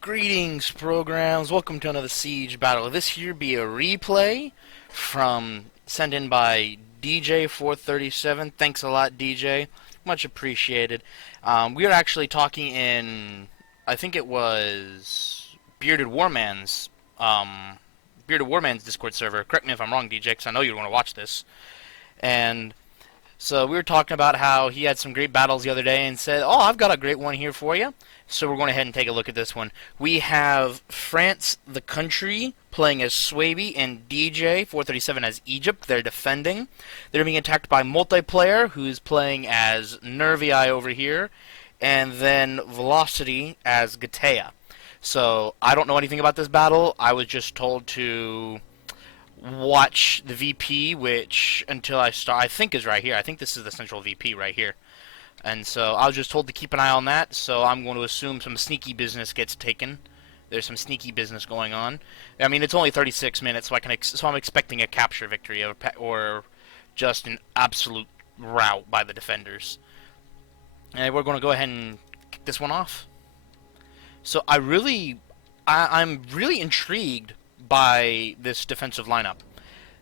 Greetings, programs. Welcome to another Siege battle. This here be a replay from sent in by DJ437. Thanks a lot, DJ. Much appreciated. We are actually talking in, I think it was Bearded Warman's Discord server. Correct me if I'm wrong, DJ, because I know you want to watch this. And so we were talking about how he had some great battles the other day and said, "Oh, I've got a great one here for you." So we're going ahead and take a look at this one. We have France, the country, playing as Swaby, and DJ437 as Egypt. They're defending. They're being attacked by Multiplayer, who's playing as Nervii over here, and then Velocity as Gatea. So I don't know anything about this battle. I was just told to watch the VP, which until I start, I think is right here. I think this is the central VP right here. And so I was just told to keep an eye on that, so I'm going to assume some sneaky business gets taken. There's some sneaky business going on. I mean, it's only 36 minutes, so I'm expecting a capture victory or just an absolute rout by the defenders. And we're going to go ahead and kick this one off. So I'm really intrigued by this defensive lineup.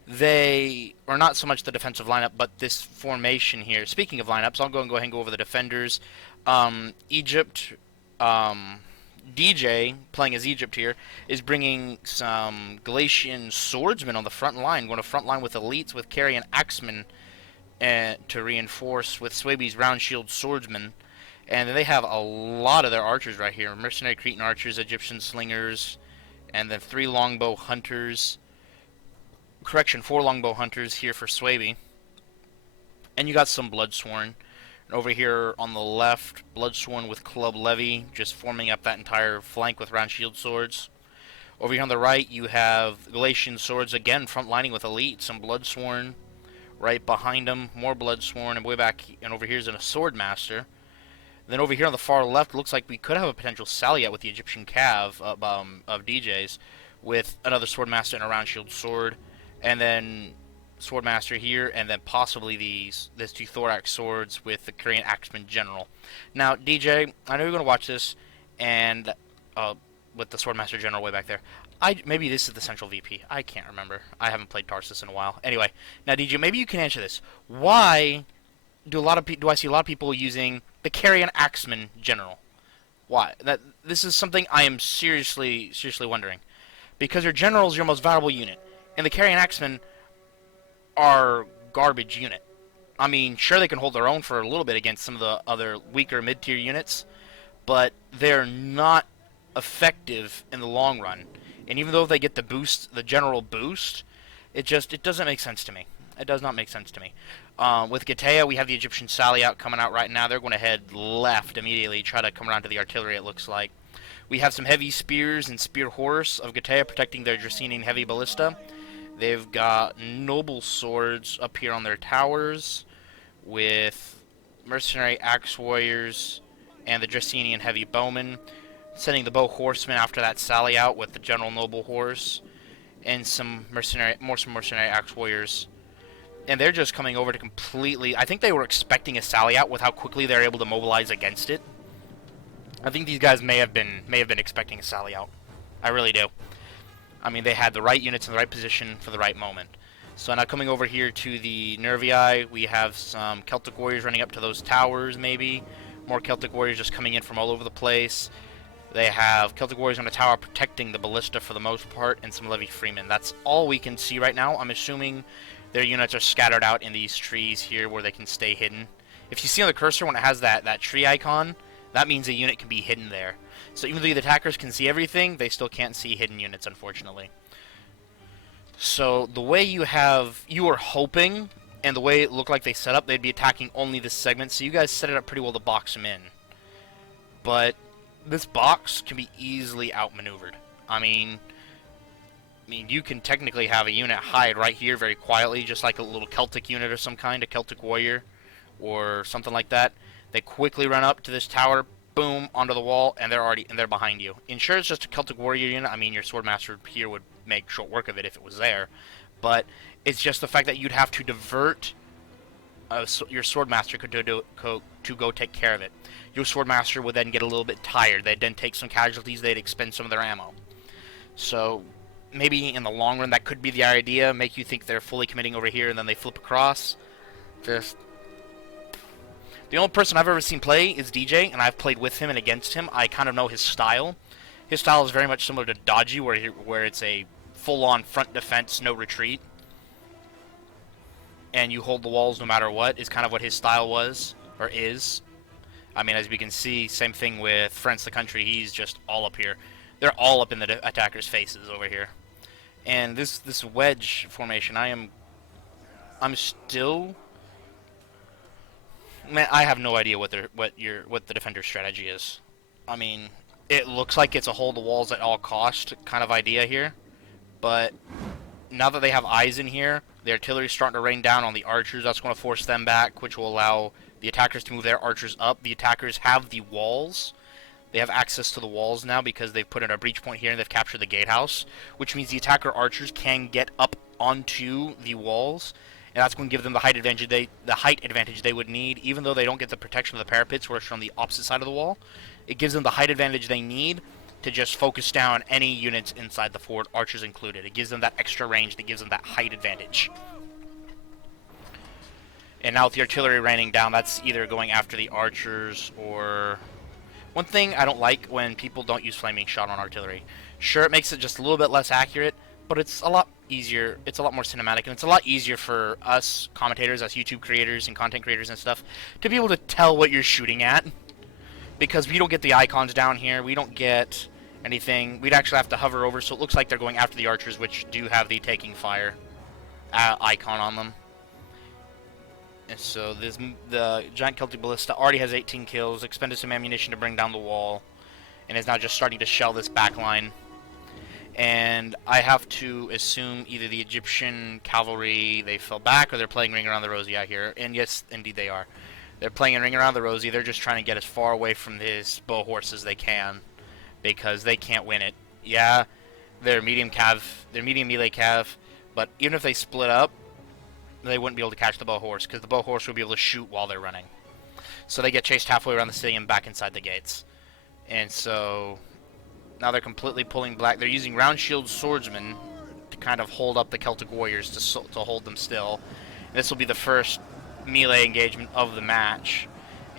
They are not so much the defensive lineup, but this formation here. Speaking of lineups, I'll go ahead and go over the defenders. Egypt, DJ, playing as Egypt here, is bringing some Galatian swordsmen on the front line, going to front line with elites, with Carry and Axemen to reinforce with Swaby's round shield swordsmen. And they have a lot of their archers right here. Mercenary Cretan archers, Egyptian slingers, and then 3 longbow hunters. Correction, 4 longbow hunters here for Swaby. And you got some Bloodsworn. And over here on the left, Bloodsworn with Club Levy, just forming up that entire flank with round shield swords. Over here on the right, you have Galatian swords again, front lining with elite, some Bloodsworn. Right behind them, more Bloodsworn, and way back, and over here is a Swordmaster. Then over here on the far left, looks like we could have a potential sally out with the Egyptian Cav of DJs, with another Swordmaster and a round shield sword. And then Swordmaster here, and then possibly these 2 Thorax swords with the Korean Axeman General. Now, DJ, I know you're going to watch this, and with the Swordmaster General way back there. Maybe this is the central VP. I can't remember. I haven't played Tarsus in a while. Anyway, now DJ, maybe you can answer this. Why do I see a lot of people using the Carry and Axeman General? Why? This is something I am seriously wondering. Because your General is your most valuable unit. And the Carry and Axemen are garbage unit. I mean, sure they can hold their own for a little bit against some of the other weaker mid-tier units, but they're not effective in the long run. And even though they get the boost, the general boost, it doesn't make sense to me. It does not make sense to me. With Gatea, we have the Egyptian Sally out coming out right now. They're going to head left immediately, try to come around to the artillery, it looks like. We have some heavy spears and spear horse of Gatea protecting their Dracenian heavy ballista. They've got noble swords up here on their towers with mercenary axe warriors and the Dracenian heavy bowmen, sending the bow horsemen after that sally out with the general noble horse and some mercenary axe warriors. And they're just coming over to completely, I think they were expecting a sally out with how quickly they're able to mobilize against it. I think these guys may have been expecting a sally out. I really do. I mean, they had the right units in the right position for the right moment. So now coming over here to the Nervii, we have some Celtic warriors running up to those towers, maybe. More Celtic warriors just coming in from all over the place. They have Celtic warriors on the tower protecting the ballista for the most part, and some Levy Freemen. That's all we can see right now. I'm assuming their units are scattered out in these trees here where they can stay hidden. If you see on the cursor when it has that tree icon, that means a unit can be hidden there. So even though the attackers can see everything, they still can't see hidden units, unfortunately. So the way you were hoping, and the way it looked like they set up, they'd be attacking only this segment. So you guys set it up pretty well to box them in. But this box can be easily outmaneuvered. I mean, you can technically have a unit hide right here very quietly, just like a little Celtic unit or some kind, a Celtic warrior, or something like that. They quickly run up to this tower, boom, onto the wall, and they're behind you. And sure, it's just a Celtic warrior unit. I mean, your Swordmaster here would make short work of it if it was there. But it's just the fact that you'd have to divert your Swordmaster to go take care of it. your Swordmaster would then get a little bit tired. They'd then take some casualties, they'd expend some of their ammo. So maybe in the long run that could be the idea, make you think they're fully committing over here and then they flip across. Just the only person I've ever seen play is DJ, and I've played with him and against him. I kind of know his style. His style is very much similar to Dodgy, where it's a full-on front defense, no retreat, and you hold the walls no matter what, is kind of what his style was, or is. I mean, as we can see, same thing with France the Country. He's just all up here. They're all up in the attackers' faces over here. And this wedge formation, I'm still... Man, I have no idea what the defender's strategy is. I mean, it looks like it's a hold the walls at all cost kind of idea here, but now that they have eyes in here, the artillery's starting to rain down on the archers. That's going to force them back, which will allow the attackers to move their archers up. The attackers have the walls. They have access to the walls now because they've put in a breach point here and they've captured the gatehouse, which means the attacker archers can get up onto the walls. And that's going to give them the height advantage they would need, even though they don't get the protection of the parapets, where it's on the opposite side of the wall. It gives them the height advantage they need to just focus down any units inside the fort, archers included. It gives them that extra range that gives them that height advantage. And now with the artillery raining down, that's either going after the archers or... One thing I don't like when people don't use flaming shot on artillery. Sure, it makes it just a little bit less accurate, but it's a lot easier, it's a lot more cinematic, and it's a lot easier for us commentators, us YouTube creators and content creators and stuff, to be able to tell what you're shooting at. Because we don't get the icons down here, we don't get anything, we'd actually have to hover over, so it looks like they're going after the archers, which do have the taking fire icon on them. And so the Giant Celtic Ballista already has 18 kills, expended some ammunition to bring down the wall, and is now just starting to shell this back line. And I have to assume either the Egyptian cavalry, they fell back, or they're playing Ring Around the Rosie out here. And yes, indeed they are. They're playing in Ring Around the Rosie. They're just trying to get as far away from this bow horse as they can, because they can't win it. Yeah, they're medium melee cav, but even if they split up, they wouldn't be able to catch the bow horse, because the bow horse would be able to shoot while they're running. So they get chased halfway around the city and back inside the gates. And so... now they're completely pulling back. They're using round shield swordsmen to kind of hold up the Celtic warriors to hold them still. And this will be the first melee engagement of the match,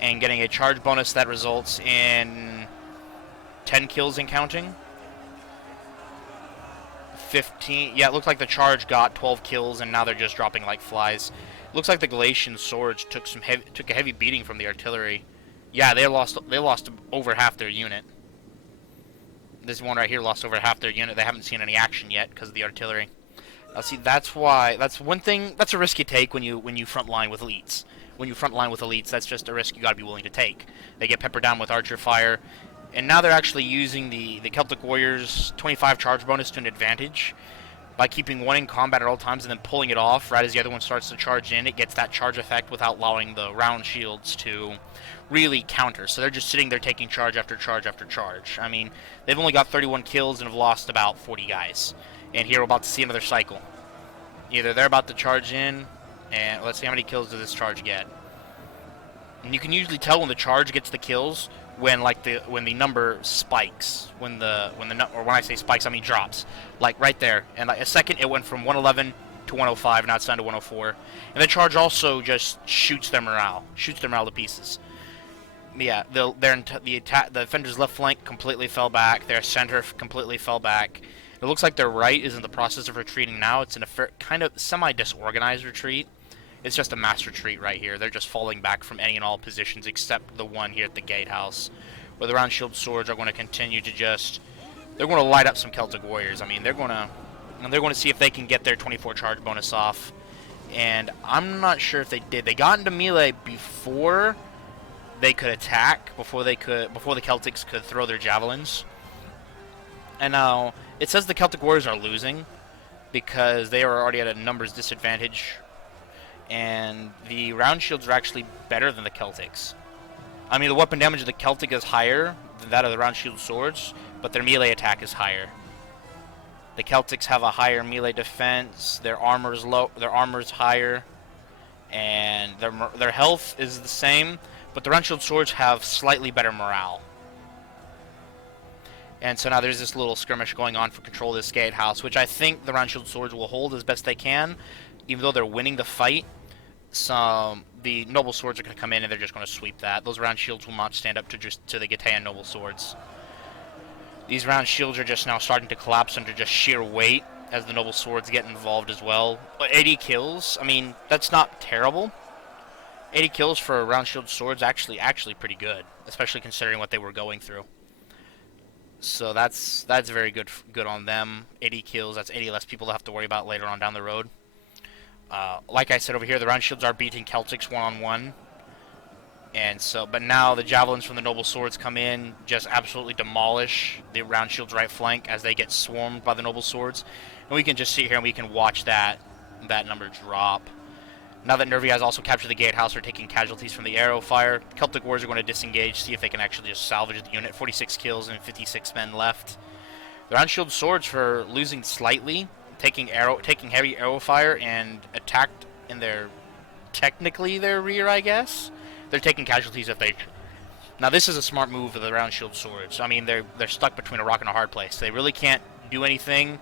and getting a charge bonus that results in 10 kills and counting. 15. Yeah, it looked like the charge got 12 kills, and now they're just dropping like flies. It looks like the Galatian swords took a heavy beating from the artillery. Yeah, they lost over half their unit. This one right here lost over half their unit. They haven't seen any action yet because of the artillery. Now, see, that's one thing. That's a risk you take when you frontline with elites. When you frontline with elites, that's just a risk you got to be willing to take. They get peppered down with archer fire, and now they're actually using the Celtic Warriors' 25 charge bonus to an advantage by keeping one in combat at all times and then pulling it off right as the other one starts to charge in. It gets that charge effect without allowing the round shields to really counter. So they're just sitting there taking charge after charge after charge. I mean, they've only got 31 kills and have lost about 40 guys. And here we're about to see another cycle. Either they're about to charge in, and let's see how many kills does this charge get. And you can usually tell when the charge gets the kills when the number spikes. When I say spikes, I mean drops. Like right there. And like a second it went from 111 to 105, now it's down to 104. And the charge also just shoots their morale to pieces. Yeah, the defender's left flank completely fell back. Their center completely fell back. It looks like their right is in the process of retreating now. It's in a kind of semi-disorganized retreat. It's just a mass retreat right here. They're just falling back from any and all positions except the one here at the gatehouse, where the round shield swords are going to continue to they're going to light up some Celtic warriors. I mean, they're going to see if they can get their 24 charge bonus off. And I'm not sure if they did. They got into melee before they could attack, before the Celtics could throw their javelins. And now it says the Celtic warriors are losing because they are already at a numbers disadvantage, and the round shields are actually better than the Celtics. I mean, the weapon damage of the Celtic is higher than that of the round shield swords, but their melee attack is higher. The Celtics have a higher melee defense. Their armor's higher, and their health is the same, But the round shield swords have slightly better morale. And so now there's this little skirmish going on for control of this gatehouse, which I think the round shield swords will hold as best they can. Even though they're winning the fight, the noble swords are going to come in and they're just going to sweep that. Those round shields will not stand up to the Gitaean noble swords. These round shields are just now starting to collapse under just sheer weight as the noble swords get involved as well. But 80 kills, I mean, that's not terrible. 80 kills for round shield swords actually pretty good, especially considering what they were going through. So that's very good on them. 80 kills, that's 80 less people to have to worry about later on down the road. Like I said over here, the round shields are beating Celtics one-on-one. And so, but now the javelins from the noble swords come in, just absolutely demolish the round shield's right flank as they get swarmed by the noble swords. And we can just sit here and we can watch that number drop. Now that Nervi has also captured the gatehouse, they're taking casualties from the arrow fire. Celtic Warriors are going to disengage, see if they can actually just salvage the unit. 46 kills and 56 men left. The round shield swords for losing slightly, taking heavy arrow fire and attacked in technically their rear, I guess. They're taking casualties if they... Now this is a smart move of the round shield swords. I mean, they're stuck between a rock and a hard place. They really can't do anything.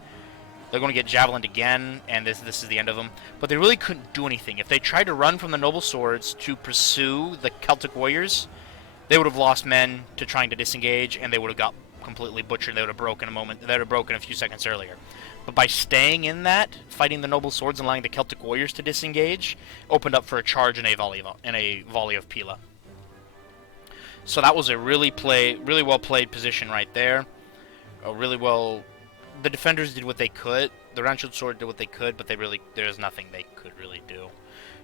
They're going to get javelined again, and this is the end of them. But they really couldn't do anything. If they tried to run from the noble swords to pursue the Celtic warriors, they would have lost men to trying to disengage, and they would have got completely butchered. They would have broken a few seconds earlier. But by staying in that, fighting the noble swords and allowing the Celtic warriors to disengage, opened up for a charge and a volley of Pila. So that was a really well played position right there. The defenders did what they could. The round shield sword did what they could, but there's nothing they could really do.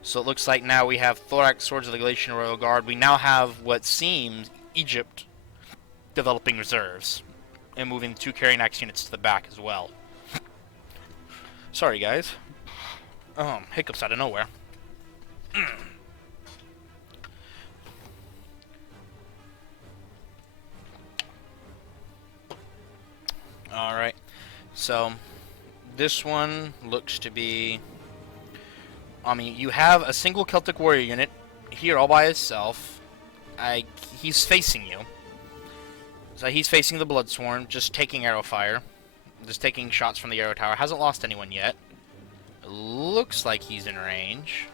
So it looks like now we have Thorax Swords of the Galatian Royal Guard. We now have what seems Egypt developing reserves and moving 2 carrying axe units to the back as well. Sorry, guys. Hiccups out of nowhere. Alright. So, this one looks to be... I mean, you have a single Celtic warrior unit here all by itself. He's facing you. So he's facing the Bloodsworn, just taking arrow fire. Just taking shots from the arrow tower. Hasn't lost anyone yet. It looks like he's in range.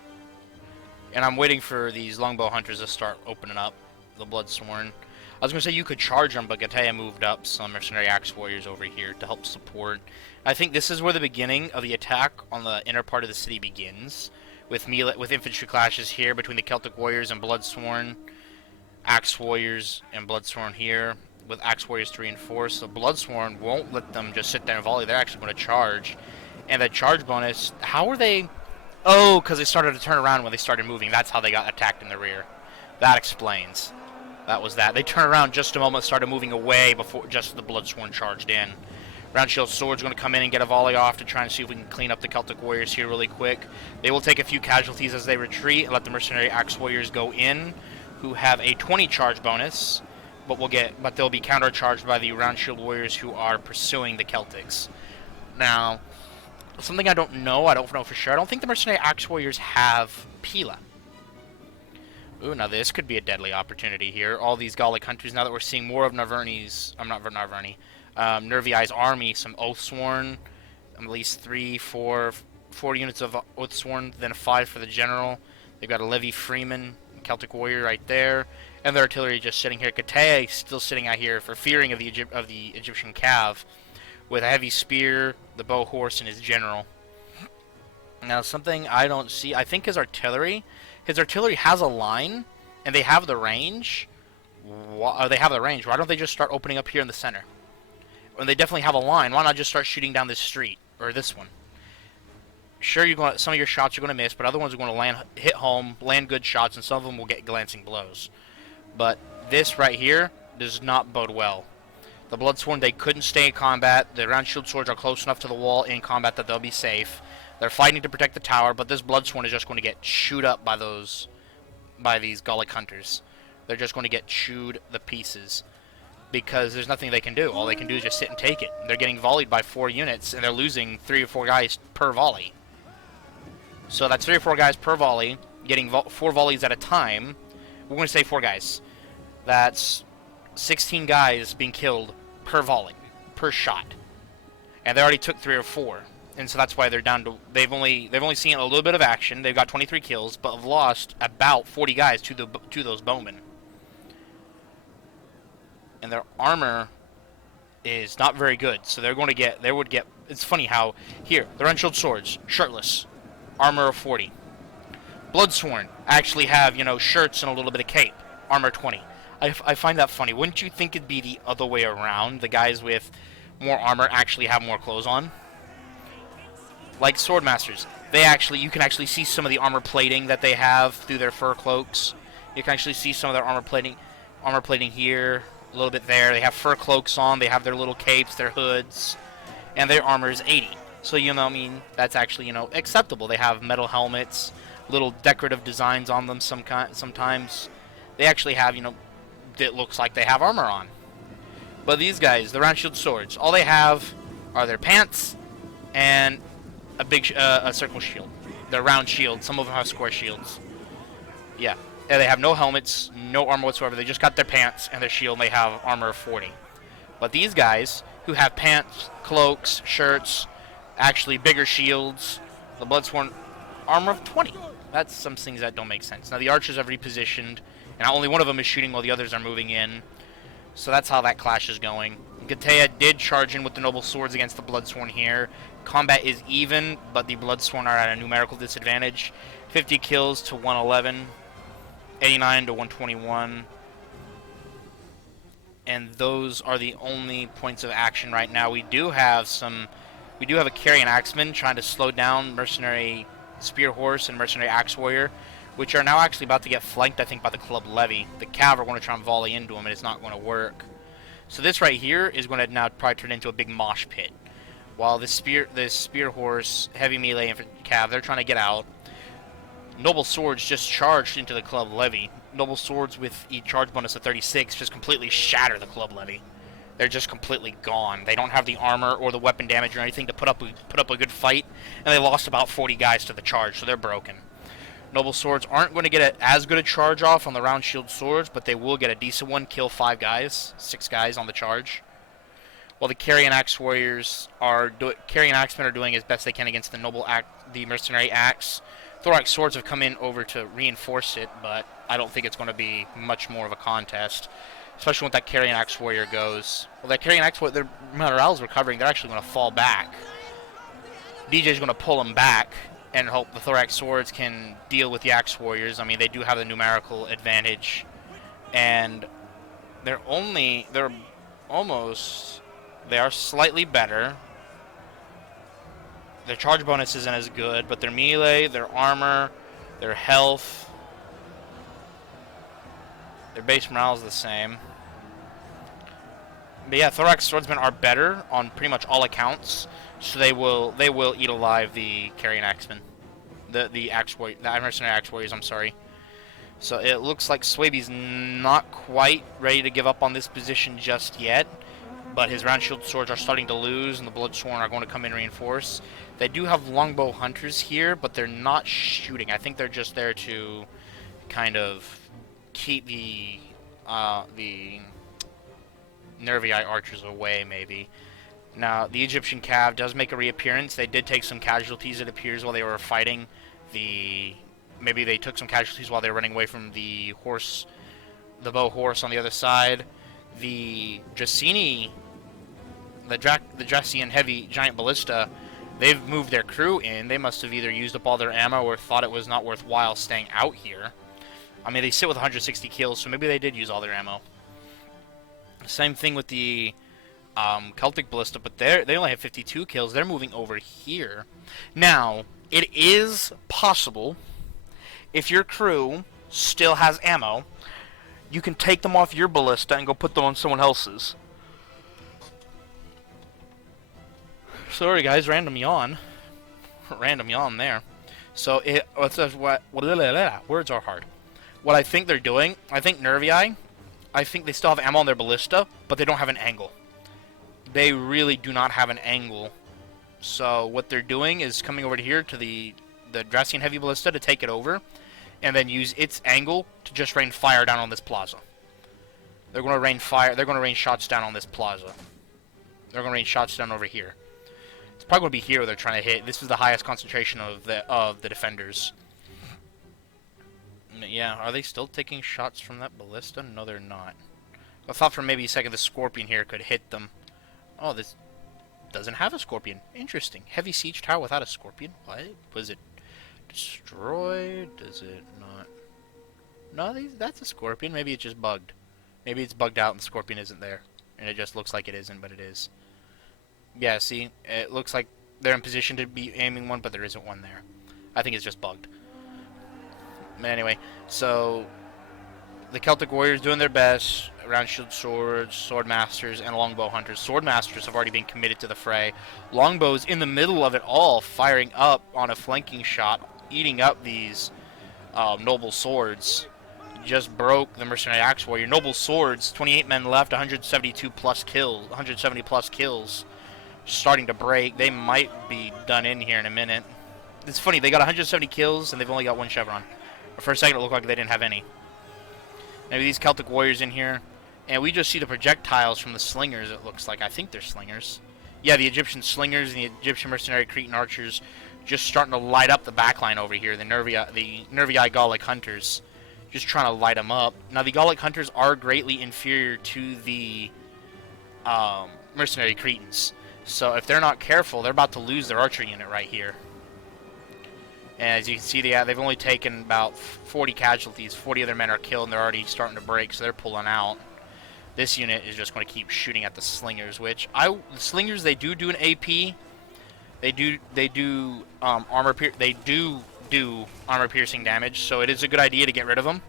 And I'm waiting for these longbow hunters to start opening up the Bloodsworn. I was going to say you could charge them, but Getaea moved up some mercenary axe warriors over here to help support. I think this is where the beginning of the attack on the inner part of the city begins. With infantry clashes here between the Celtic warriors and Bloodsworn. Axe warriors and Bloodsworn here, with axe warriors to reinforce. The Bloodsworn won't let them just sit there and volley. They're actually going to charge. And the charge bonus, how are they... Oh, because they started to turn around when they started moving. That's how they got attacked in the rear. That explains. That was that. They turned around just a moment, started moving away before just the Bloodsworn charged in. Round shield sword's going to come in and get a volley off to try and see if we can clean up the Celtic warriors here really quick. They will take a few casualties as they retreat and let the mercenary axe warriors go in, who have a 20 charge bonus, but they'll be countercharged by the round shield warriors who are pursuing the Celtics. Now, something I don't know for sure. I don't think the mercenary axe warriors have Pila. Ooh, now this could be a deadly opportunity here. All these Gallic countries, now that we're seeing more of Nervi's army, some Oathsworn, at least 4 units of Oathsworn, then 5 for the general. They've got a Levy Freeman, Celtic warrior right there, and the artillery just sitting here. Getaea still sitting out here for fearing of the Egyptian cav, with a heavy spear, the bow horse, and his general. Now something I don't see, I think his artillery has a line, and they have the range. Why don't they just start opening up here in the center? When they definitely have a line, why not just start shooting down this street, or this one? Sure, some of your shots are going to miss, but other ones are going to hit home, land good shots, and some of them will get glancing blows. But this right here does not bode well. The Bloodsworn, they couldn't stay in combat. The round shield swords are close enough to the wall in combat that they'll be safe. They're fighting to protect the tower, but this Bloodsworn is just going to get chewed up by these Gallic hunters. They're just going to get chewed to pieces because there's nothing they can do. All they can do is just sit and take it. They're getting volleyed by 4 units, and they're losing 3 or 4 guys per volley. So that's 3 or 4 guys per volley, getting 4 volleys at a time, we're going to say 4 guys. That's 16 guys being killed per volley, per shot, and they already took 3 or 4, and so that's why they're down to. They've only seen a little bit of action. They've got 23 kills, but have lost about 40 guys to those bowmen, and their armor is not very good. So they're going to get. They would get. It's funny how here they're unshield swords, shirtless, armor of 40. Bloodsworn actually have shirts and a little bit of cape, armor 20. I find that funny. Wouldn't you think it'd be the other way around? The guys with more armor actually have more clothes on? Like Swordmasters, you can actually see some of the armor plating that they have through their fur cloaks. You can actually see some of their armor plating here, a little bit there. They have fur cloaks on, they have their little capes, their hoods, and their armor is 80. So, that's actually, acceptable. They have metal helmets, little decorative designs on them sometimes. They actually have, it looks like they have armor on. But these guys, the round shield swords, all they have are their pants and a circle shield. They're round shields. Some of them have square shields. Yeah. And they have no helmets, no armor whatsoever. They just got their pants and their shield, and they have armor of 40. But these guys, who have pants, cloaks, shirts, actually bigger shields, the Bloodsworn, armor of 20. That's some things that don't make sense. Now, the archers have repositioned, and only one of them is shooting while the others are moving in. So that's how that clash is going. Gataea did charge in with the Noble Swords against the Bloodsworn here. Combat is even, but the Bloodsworn are at a numerical disadvantage. 50 kills to 111. 89 to 121. And those are the only points of action right now. We do have a Carrion Axeman trying to slow down Mercenary Spear Horse and Mercenary Axe Warrior, which are now actually about to get flanked, I think, by the Club Levy. The Cav are going to try and volley into them, and it's not going to work. So this right here is going to now probably turn into a big mosh pit. While the Spear Horse, Heavy Melee, and Cav, they're trying to get out. Noble Swords just charged into the Club Levy. Noble Swords with a charge bonus of 36 just completely shatter the Club Levy. They're just completely gone. They don't have the armor or the weapon damage or anything to put up a good fight, and they lost about 40 guys to the charge, so they're broken. Noble Swords aren't going to get as good a charge off on the round shield swords, but they will get a decent one, kill 6 guys on the charge. While the Carrion Axe Warriors Carrion Axemen are doing as best they can against the Mercenary Axe. Thorax Swords have come in over to reinforce it, but I don't think it's going to be much more of a contest, especially when that Carrion Axe Warrior goes. Well, that Carrion Axe Warrior, their morale's recovering. They're actually going to fall back. DJ's going to pull them back and hope the Thorax Swords can deal with the Axe Warriors. I mean, they do have the numerical advantage, and they are slightly better. Their charge bonus isn't as good, but their melee, their armor, their health, their base morale is the same. But yeah, Thorax Swordsmen are better on pretty much all accounts, so they will eat alive the Carrion Axemen, the Mercenary Axe Warriors. I'm sorry. So it looks like Swaby's not quite ready to give up on this position just yet, but his round shield swords are starting to lose, and the Bloodsworn are going to come in and reinforce. They do have longbow hunters here, but they're not shooting. I think they're just there to kind of keep the Nervii archers away, maybe. Now, the Egyptian Cav does make a reappearance. They did take some casualties, it appears, while they were fighting. Maybe they took some casualties while they were running away from the bow horse on the other side. The Draceni, the Dracian Heavy Giant Ballista, they've moved their crew in. They must have either used up all their ammo or thought it was not worthwhile staying out here. I mean, they sit with 160 kills, so maybe they did use all their ammo. Same thing with the Celtic Ballista, but they only have 52 kills. They're moving over here. Now, it is possible, if your crew still has ammo, you can take them off your ballista and go put them on someone else's. Sorry guys, random yawn. Random yawn there. So, words are hard. What I think they're doing, I think Nervii, I think they still have ammo on their ballista, but they don't have an angle. They really do not have an angle. So what they're doing is coming over here to the Dracian Heavy Ballista to take it over, and then use its angle to just rain fire down on this plaza. They're going to rain fire. They're going to rain shots down on this plaza. They're going to rain shots down over here. It's probably going to be here where they're trying to hit. This is the highest concentration of the defenders. Yeah, are they still taking shots from that ballista? No, they're not. I thought for maybe a second the Scorpion here could hit them. Oh, this doesn't have a Scorpion. Interesting. Heavy siege tower without a Scorpion? What? Was it destroyed? Does it not? No, that's a Scorpion. Maybe it's just bugged. Maybe it's bugged out and the Scorpion isn't there. And it just looks like it isn't, but it is. Yeah, see? It looks like they're in position to be aiming one, but there isn't one there. I think it's just bugged. But anyway, so the Celtic Warriors doing their best. Round shield swords, sword masters, and longbow hunters. Sword masters have already been committed to the fray. Longbow's in the middle of it all, firing up on a flanking shot, eating up these noble swords. Just broke the mercenary axe warrior. Noble swords, 28 men left, 172 plus kills, 170 plus kills, starting to break. They might be done in here in a minute. It's funny, they got 170 kills and they've only got one chevron. For a second, it looked like they didn't have any. Maybe these Celtic warriors in here. And we just see the projectiles from the slingers, it looks like. I think they're slingers. Yeah, the Egyptian slingers and the Egyptian mercenary Cretan archers just starting to light up the backline over here. The Nervii Gallic hunters just trying to light them up. Now, the Gallic hunters are greatly inferior to the mercenary Cretans. So if they're not careful, they're about to lose their archer unit right here. And as you can see, they've only taken about 40 casualties. 40 of their men are killed, and they're already starting to break, so they're pulling out. This unit is just going to keep shooting at the slingers, which the slingers, they do an AP. They do armor piercing damage, so it is a good idea to get rid of them.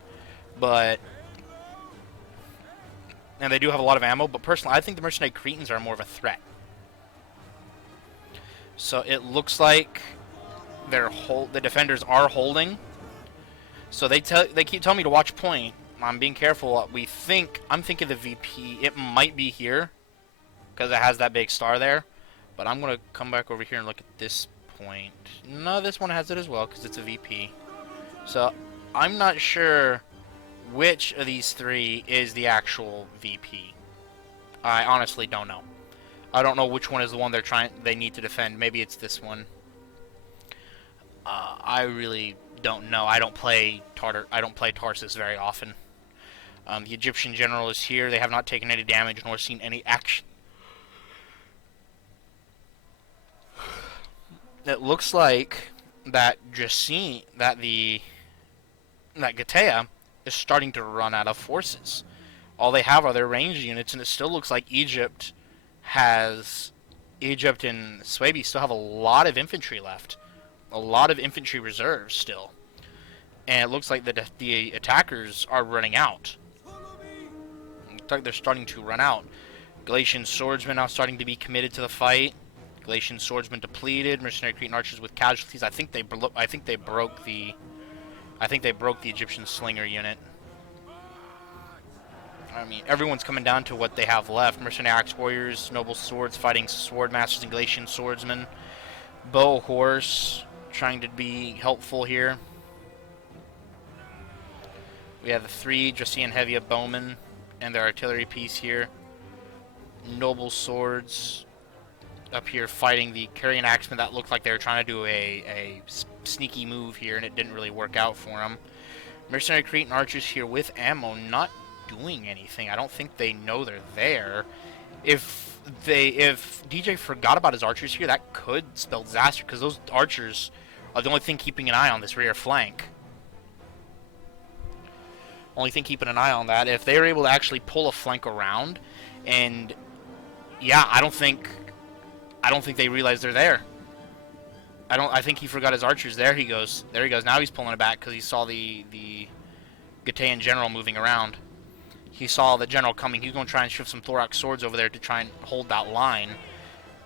And they do have a lot of ammo, but personally, I think the mercenary Cretans are more of a threat. So it looks like the defenders are holding. So they keep telling me to watch point. I'm being careful. I'm thinking the VP. It might be here because it has that big star there. But I'm gonna come back over here and look at this point. No, this one has it as well because it's a VP. So I'm not sure which of these three is the actual VP. I honestly don't know. I don't know which one is the one they need to defend. Maybe it's this one. I really don't know. I don't play Tarsus very often. The Egyptian general is here. They have not taken any damage nor seen any action. It looks like that Getaea is starting to run out of forces. All they have are their ranged units, and it still looks like Egypt and Suebi still have a lot of infantry left. A lot of infantry reserves still. And it looks like the attackers are running out. It looks like they're starting to run out. Galatian swordsmen now starting to be committed to the fight. Galatian swordsmen depleted. Mercenary Cretan archers with casualties. I think they broke the Egyptian slinger unit. I mean, everyone's coming down to what they have left. Mercenary axe warriors, noble swords fighting sword masters and Galatian swordsmen. Bow horse trying to be helpful here. We have the 3 Dracian Hevia bowmen and their artillery piece here. Noble swords up here fighting the Carian axemen. That looked like they were trying to do a sneaky move here, and it didn't really work out for them. Mercenary Cretan archers here with ammo, not doing anything. I don't think they know they're there. If DJ forgot about his archers here, that could spell disaster, because those archers are the only thing keeping an eye on this rear flank. Only thing keeping an eye on that. If they were able to actually pull a flank around, and yeah, I don't think they realize they're there. I think he forgot his archers. There he goes. Now he's pulling it back because he saw the Getaean general moving around. He saw the general coming. He's going to try and shift some thorax swords over there to try and hold that line.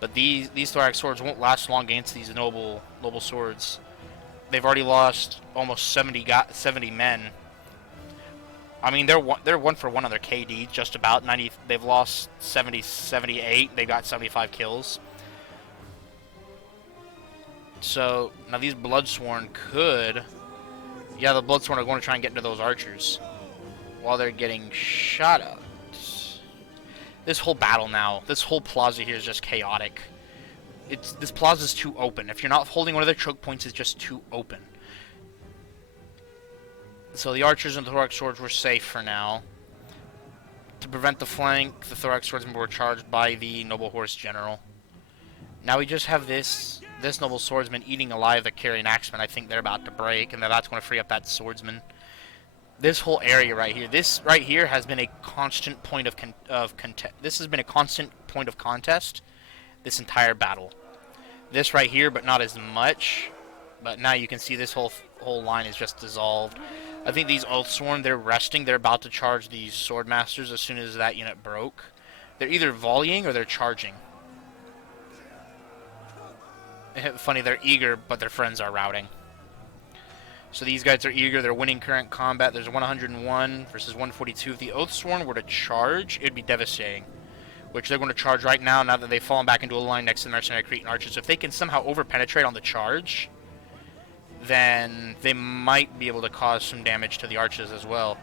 But these thorax swords won't last long against these noble swords. They've already lost almost 70 men. I mean, they're 1 for 1 on their KD, just about 90. They've lost 78. They got 75 kills. So now these Bloodsworn could, Yeah, the Bloodsworn are going to try and get into those archers while they're getting shot at. This whole battle now, this whole plaza here is just chaotic. This plaza is too open. If you're not holding one of their choke points, it's just too open. So the archers and the Thorax Swords were safe for now. To prevent the flank, the Thorax Swordsmen were charged by the Noble Horse General. Now we just have this Noble Swordsman eating alive the Carrion Axeman. I think they're about to break, and that's going to free up that Swordsman. This whole area right here, this right here has been a constant point of contest. This has been a constant point of contest this entire battle. This right here, but not as much. But now you can see this whole line is just dissolved. I think these Oathsworn, they're resting. They're about to charge these Swordmasters as soon as that unit broke. They're either volleying or they're charging. Funny, they're eager, but their friends are routing. So these guys are eager. They're winning current combat. There's 101 versus 142. If the Oathsworn were to charge, it would be devastating. Which they're going to charge right now that they've fallen back into a line next to the Mercenary Cretan Archers. If they can somehow over-penetrate on the charge, then they might be able to cause some damage to the archers as well.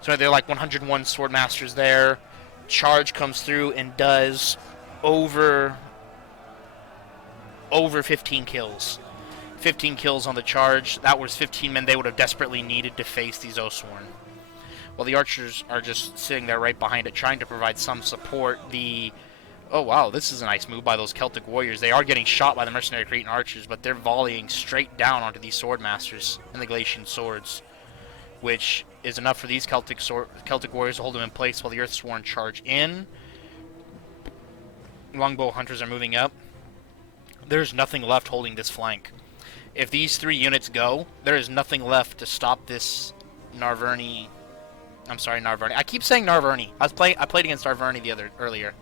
So they're like 101 Swordmasters there. Charge comes through and does over 15 kills. 15 kills on the charge. That was 15 men they would have desperately needed to face these Oathsworn. Well, the archers are just sitting there right behind it, trying to provide some support. Oh wow, this is a nice move by those Celtic warriors. They are getting shot by the Mercenary Cretan archers, but they're volleying straight down onto these Swordmasters and the Galatian swords, which is enough for these Celtic warriors to hold them in place while the Earthsworn charge in. Longbow hunters are moving up. There's nothing left holding this flank. If these 3 units go, there is nothing left to stop this Narverni. I'm sorry, Narverni. I keep saying Narverni. I played against Narverni earlier.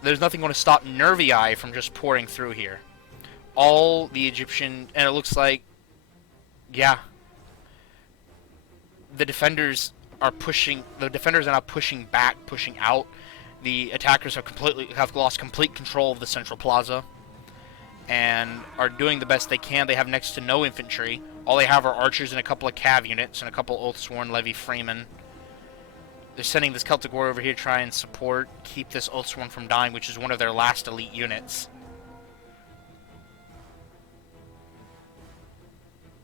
There's nothing going to stop Nervii from just pouring through here. All the Egyptian, and it looks like, yeah, the defenders are pushing. The defenders are now pushing back, pushing out. The attackers have lost complete control of the central plaza, and are doing the best they can. They have next to no infantry. All they have are archers and a couple of cav units and a couple Oathsworn Levy Freemen. They're sending this Celtic warrior over here to try and support, keep this Oathsworn from dying, which is one of their last elite units.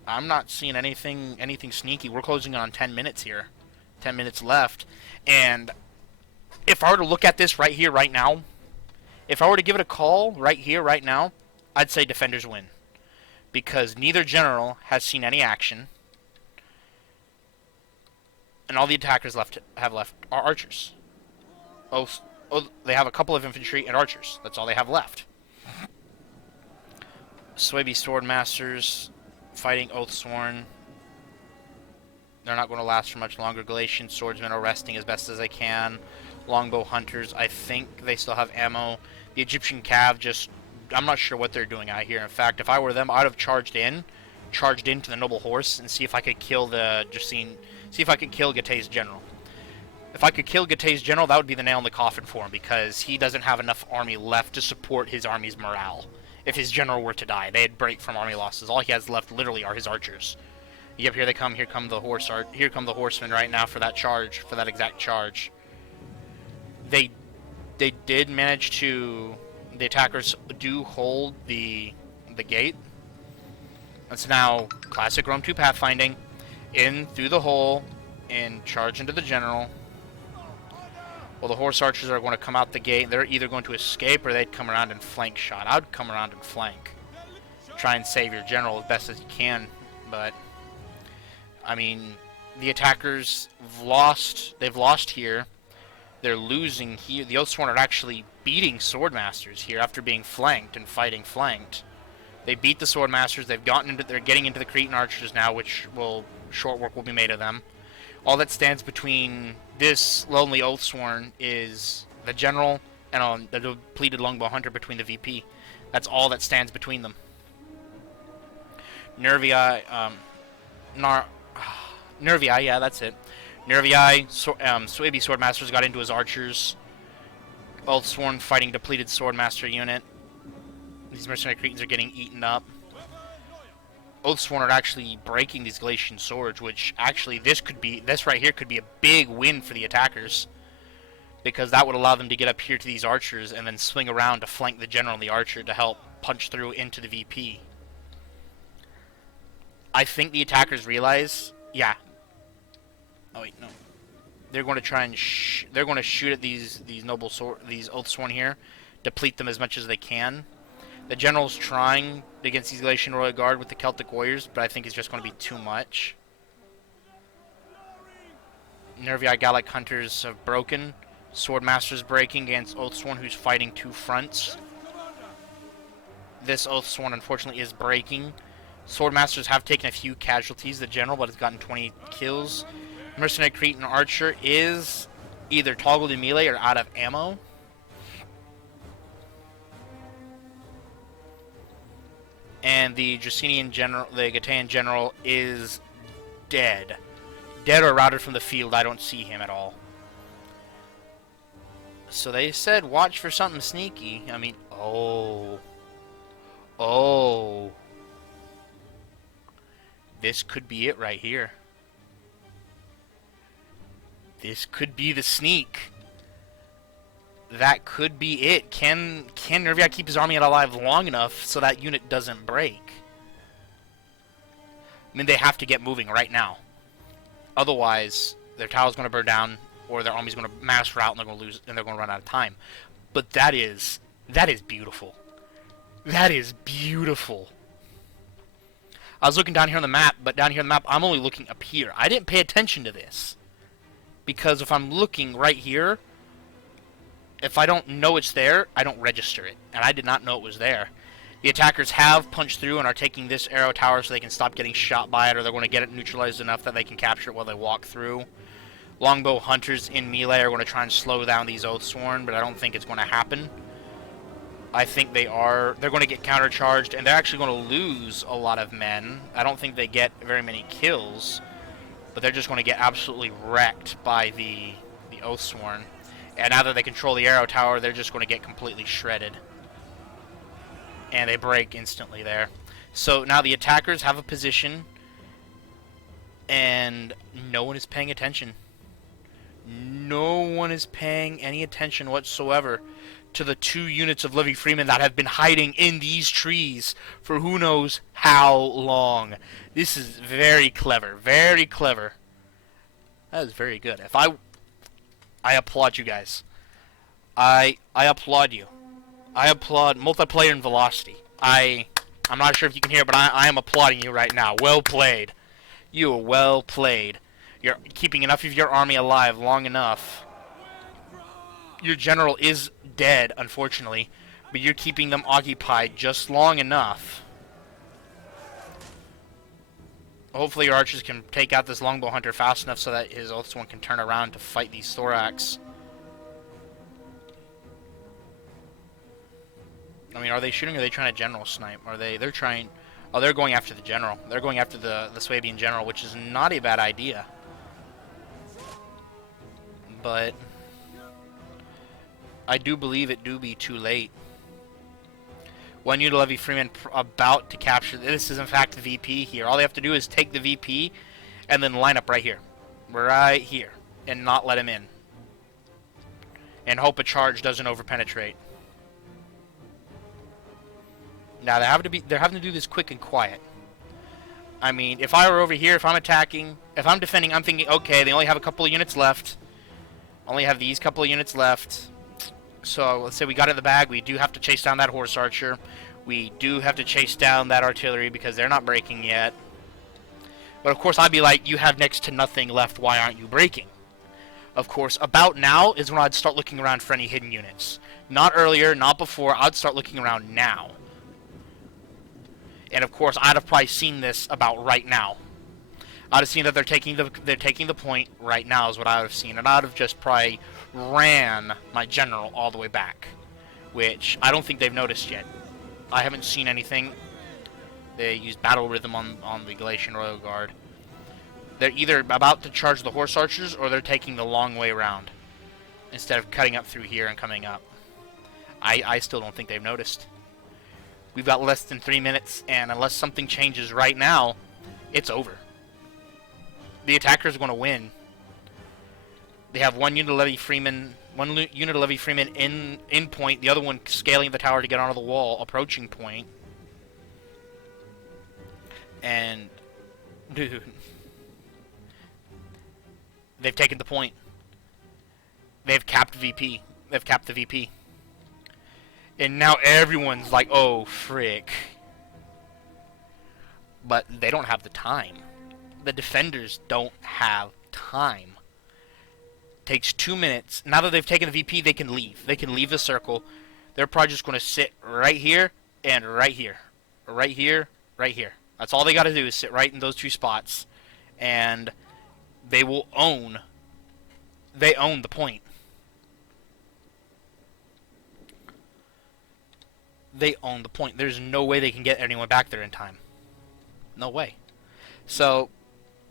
I'm not seeing anything sneaky. We're closing on 10 minutes here. 10 minutes left. And if I were to look at this right here, right now, if I were to give it a call right here, right now, I'd say defenders win. Because neither general has seen any action. And all the attackers have left are archers. They have a couple of infantry and archers. That's all they have left. Suebi Swordmasters fighting Oathsworn. They're not going to last for much longer. Galatian swordsmen are resting as best as they can. Longbow hunters, I think they still have ammo. The Egyptian cav just, I'm not sure what they're doing out here. In fact, if I were them, I'd have charged into the noble horse and see if I could kill see if I could kill Gatay's general. If I could kill Gatay's general, that would be the nail in the coffin for him, because he doesn't have enough army left to support his army's morale. If his general were to die, they'd break from army losses. All he has left literally are his archers. Yep, here they come. Here come the horsemen right now for that charge, for that exact charge. They did manage to. The attackers do hold the gate. That's now classic Rome 2 pathfinding. In through the hole and charge into the general. Well, the horse archers are going to come out the gate. They're either going to escape or they'd come around and flank shot. I would come around and flank. Try and save your general as best as you can. But, I mean, the attackers have lost. They've lost here. They're losing here. The Oathsworn are actually beating Swordmasters here after being flanked and fighting flanked. They beat the Swordmasters. They're getting into the Cretan archers now, which short work will be made of them. All that stands between this lonely Oathsworn is the general and the depleted longbow hunter between the VP. That's all that stands between them. Nervii, yeah, that's it. Nervii, Suebi Swordmasters got into his archers. Oathsworn fighting depleted Swordmaster unit. These mercenary Cretans are getting eaten up. Oathsworn are actually breaking these Galatian swords, which actually this right here could be a big win for the attackers, because that would allow them to get up here to these archers and then swing around to flank the general and the archer to help punch through into the VP. I think the attackers realize, yeah. Oh wait, no. They're going to try and they're going to shoot at these Oathsworn here, deplete them as much as they can. The general's trying against these Galatian Royal Guard with the Celtic Warriors, but I think it's just going to be too much. Nervii Gallic Hunters have broken. Swordmaster's breaking against Oathsworn, who's fighting two fronts. This Oathsworn, unfortunately, is breaking. Swordmasters have taken a few casualties. The general, but has gotten 20 kills. Mercenary Cretan Archer is either toggled in melee or out of ammo. And the Dracenian general, the Gataean general, is dead. Dead or routed from the field. I don't see him at all. So they said, watch for something sneaky. I mean, oh. This could be it right here. This could be the sneak. That could be it. Can Nervii keep his army alive long enough so that unit doesn't break? I mean, they have to get moving right now. Otherwise, their tower's going to burn down, or their army's going to mass rout, and they're going to lose, and they're going to run out of time. But that is beautiful. That is beautiful. I was looking down here on the map, but down here on the map, I'm only looking up here. I didn't pay attention to this. Because if I'm looking right here, if I don't know it's there, I don't register it. And I did not know it was there. The attackers have punched through and are taking this arrow tower so they can stop getting shot by it, or they're going to get it neutralized enough that they can capture it while they walk through. Longbow hunters in melee are going to try and slow down these Oathsworn, but I don't think it's going to happen. I think they're going to get countercharged, and they're actually going to lose a lot of men. I don't think they get very many kills, but they're just going to get absolutely wrecked by the Oathsworn. And now that they control the arrow tower, they're just going to get completely shredded. And they break instantly there. So now the attackers have a position, and no one is paying attention. No one is paying any attention whatsoever to the 2 units of Levy Freeman that have been hiding in these trees for who knows how long. This is very clever. Very clever. That is very good. I applaud you guys. I applaud you. I applaud multiplayer and velocity. I'm not sure if you can hear, but I am applauding you right now. Well played. You are well played. You're keeping enough of your army alive long enough. Your general is dead, unfortunately, but you're keeping them occupied just long enough. Hopefully your archers can take out this longbow hunter fast enough so that his Oathsworn can turn around to fight these thorax. I mean, are they shooting or are they trying to general snipe? They're trying... Oh, they're going after the general. They're going after the Swabian general, which is not a bad idea. But I do believe it do be too late. One unit Levy Freeman about to capture... This is, in fact, the VP here. All they have to do is take the VP and then line up right here. Right here. And not let him in. And hope a charge doesn't overpenetrate. Now, they're having to do this quick and quiet. I mean, if I were over here, if I'm attacking, if I'm defending, I'm thinking, okay, they only have a couple of units left. Only have these couple of units left. So, let's say we got it in the bag. We do have to chase down that horse archer. We do have to chase down that artillery because they're not breaking yet. But, of course, I'd be like, you have next to nothing left. Why aren't you breaking? Of course, about now is when I'd start looking around for any hidden units. Not earlier, not before. I'd start looking around now. And, of course, I'd have probably seen this about right now. I'd have seen that they're taking the point right now is what I would have seen. And I'd have just probably ran my general all the way back. Which I don't think they've noticed yet. I haven't seen anything. They use battle rhythm on the Galatian Royal Guard. They're either about to charge the horse archers or they're taking the long way around. Instead of cutting up through here and coming up. I still don't think they've noticed. We've got less than 3 minutes, and unless something changes right now, it's over. The attackers are going to win. They have one unit of Levy Freeman in point, the other one scaling the tower to get onto the wall, approaching point. And, dude, they've taken the point. They've capped VP. They've capped the VP. And now everyone's like, oh, frick. But they don't have the time. The defenders don't have time. Takes 2 minutes. Now that they've taken the VP, they can leave. They can leave the circle. They're probably just going to sit right here and right here. Right here, right here. That's all they got to do is sit right in those two spots. And they will own. They own the point. They own the point. There's no way they can get anyone back there in time. No way. So,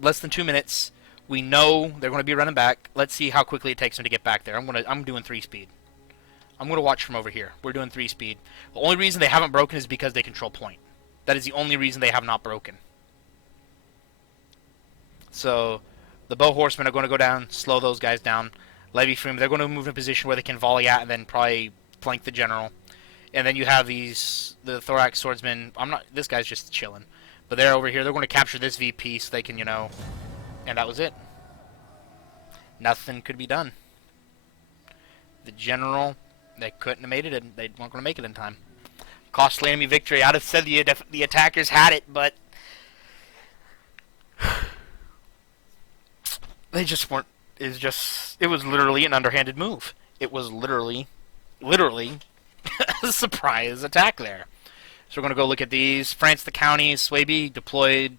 less than 2 minutes. We know they're going to be running back. Let's see how quickly it takes them to get back there. I'm doing 3 speed. I'm going to watch from over here. We're doing 3 speed. The only reason they haven't broken is because they control point. That is the only reason they have not broken. So, the Bow Horsemen are going to go down, slow those guys down. Levy Freeman, they're going to move in a position where they can volley at and then probably flank the general. And then you have the Thorax Swordsmen. This guy's just chilling. But they're over here. They're going to capture this VP so they can, and that was it. Nothing could be done. The general, they couldn't have made it, and they weren't going to make it in time. Costly enemy victory. I'd have said the attackers had it, but they just weren't. It was literally an underhanded move. It was literally a surprise attack there. So we're going to go look at these. France the County, Swaby deployed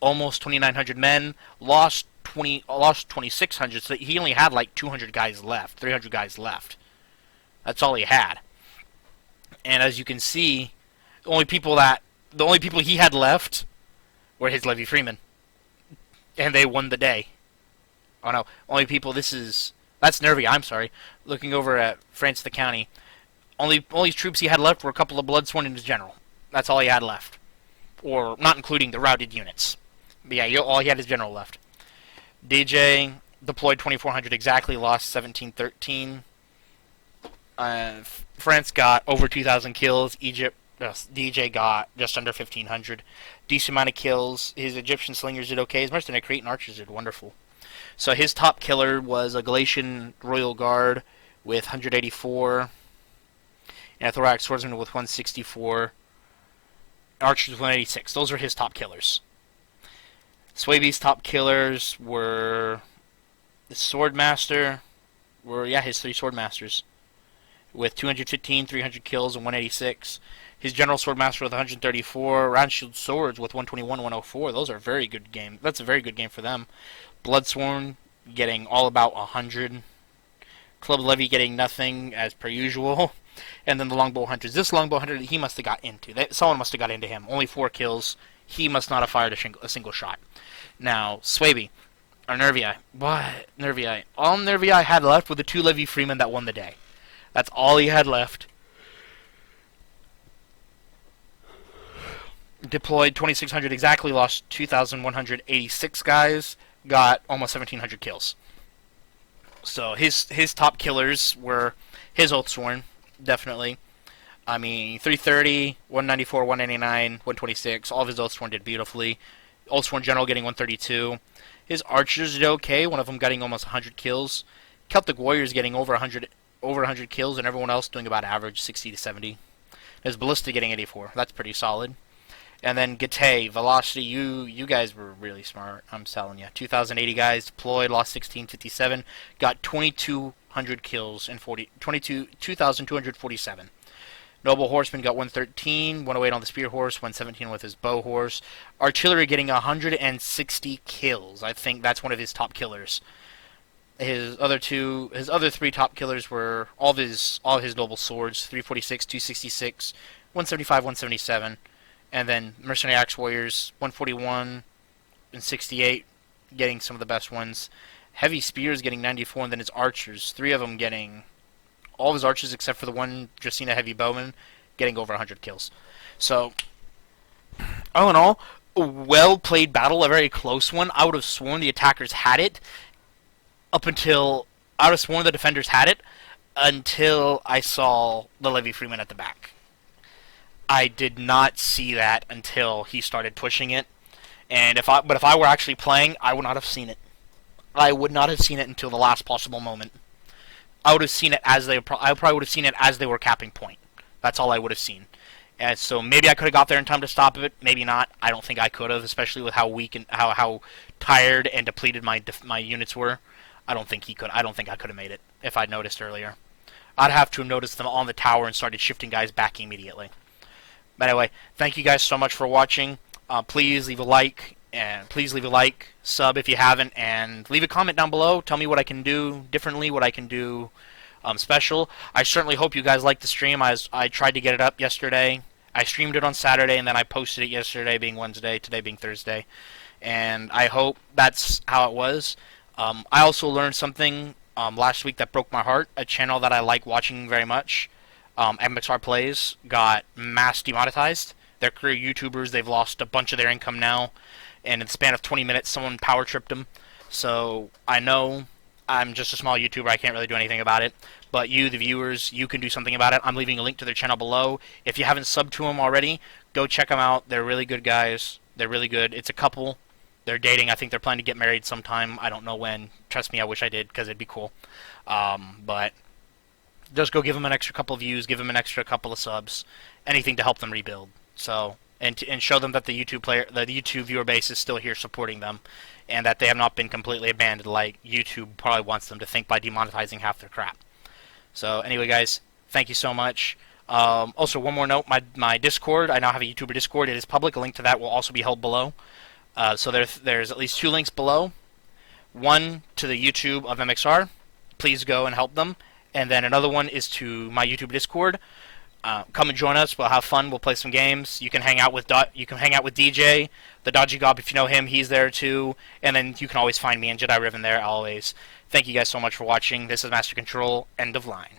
almost 2,900 men, lost 2,600, so he only had like 200 guys left, 300 guys left. That's all he had. And as you can see, the only people he had left were his Levy Freeman. And they won the day. Oh no, only people, that's Nervy, I'm sorry. Looking over at France the County, only troops he had left were a couple of Bloodsworn and his general. That's all he had left. Or not including the routed units. But yeah, all he had is general left. DJ deployed 2,400 exactly, lost 1,713. France got over 2,000 kills. DJ got just under 1,500. Decent amount of kills. His Egyptian slingers did okay. His mercenary Cretan archers did wonderful. So his top killer was a Galatian Royal Guard with 184. And a Thorax Swordsman with 164. Archers with 186. Those are his top killers. Swaby's top killers were the Swordmaster. His 3 Swordmasters with 215, 300 kills, and 186. His General Swordmaster with 134. Round Shield Swords with 121, 104. Those are very good game. That's a very good game for them. Bloodsworn getting all about 100. Club Levy getting nothing as per usual. And then the Longbow Hunters. This Longbow Hunter, he must have got into. Someone must have got into him. Only 4 kills. He must not have fired a single shot. Now, Swaby, or Nervii. What? Nervii. All Nervii had left were the 2 Levy Freemen that won the day. That's all he had left. Deployed 2,600 exactly, lost 2,186 guys, got almost 1,700 kills. So his top killers were his Oathsworn, definitely. 330, 194, 199, 126. All of his Oathsworn did beautifully. Oathsworn General getting 132. His archers did okay. One of them getting almost 100 kills. Celtic Warriors getting over 100 kills, and everyone else doing about average 60 to 70. His Ballista getting 84. That's pretty solid. And then Gate, Velocity, you guys were really smart. I'm telling you. 2,080 guys deployed, lost 1,657, got 2,200 kills and 2,247. Noble Horseman got 113, 108 on the Spear Horse, 117 with his Bow Horse. Artillery getting 160 kills. I think that's one of his top killers. His other 3 top killers were all of his Noble Swords, 346, 266, 175, 177. And then Mercenary Axe Warriors, 141 and 68, getting some of the best ones. Heavy Spears getting 94, and then his Archers, 3 of them getting, all of his Archers except for the one Dracaena Heavy Bowman, getting over 100 kills. So, all in all, a well played battle, a very close one. I would have sworn the attackers had it up until I would have sworn the defenders had it until I saw the Levy Freeman at the back. I did not see that until he started pushing it. And if I were actually playing, I would not have seen it. I would not have seen it until the last possible moment. I would have seen it as I probably would have seen it as they were capping point. That's all I would have seen. And so maybe I could have got there in time to stop it. Maybe not. I don't think I could have, especially with how weak and how tired and depleted my units were. I don't think he could. I don't think I could have made it if I'd noticed earlier. I'd have to have noticed them on the tower and started shifting guys back immediately. But anyway, thank you guys so much for watching. Please leave a like, and please leave a like, sub if you haven't, and leave a comment down below. Tell me what I can do differently, what I can do special. I certainly hope you guys liked the stream. I tried to get it up yesterday. I streamed it on Saturday, and then I posted it yesterday, being Wednesday, today being Thursday. And I hope that's how it was. I also learned something last week that broke my heart. A channel that I like watching very much, MXR Plays, got mass demonetized. They're career YouTubers. They've lost a bunch of their income now. And in the span of 20 minutes, someone power tripped them. So I know I'm just a small YouTuber. I can't really do anything about it. But you, the viewers, you can do something about it. I'm leaving a link to their channel below. If you haven't subbed to them already, go check them out. They're really good guys. They're really good. It's a couple. They're dating. I think they're planning to get married sometime. I don't know when. Trust me, I wish I did, because it'd be cool. But just go give them an extra couple of views. Give them an extra couple of subs. Anything to help them rebuild. So, and show them that the YouTube viewer base is still here supporting them, and that they have not been completely abandoned like YouTube probably wants them to think by demonetizing half their crap. So anyway, guys, thank you so much. Also, one more note, my Discord, I now have a YouTuber Discord. It is public. A link to that will also be held below. So there's at least 2 links below. One to the YouTube of MXR. Please go and help them. And then another one is to my YouTube Discord. Come and join us. We'll have fun. We'll play some games. You can hang out with DJ, the Dodgy Gob, if you know him. He's there too. And then you can always find me and Jedi Riven there always. Thank you guys so much for watching. This is Master Control. End of line.